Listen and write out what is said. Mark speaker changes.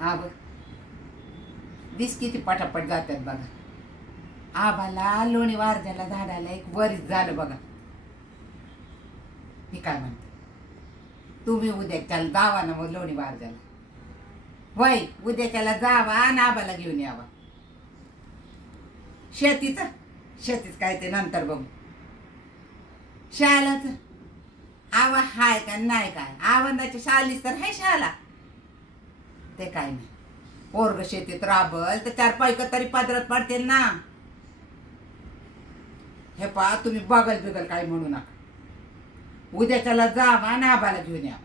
Speaker 1: हा बघ दिस किती पटापट जातात बघा. आबाला लोणी वारजाला झाडाला एक वरीच झालं बघा. मी काय म्हणते? तुम्ही उद्या त्याला जावा ना मग लोणी वारजाला. वय उद्या त्याला जावा आणि आबाला घेऊन यावा. शेतीचं? शेतीच काय ते नंतर बघू. शाळाच? आवा हाय का नाही काय? आवंदाच्या शालीच तर हाय शाळा. ते काय नाही. पोरग शेतीत राबल तर चार पैक तरी पदरात पडतील ना. हे पहा तुम्ही बगल बिगल काय म्हणू नका. उद्या त्याला जावा आणि आबाला घेऊन या.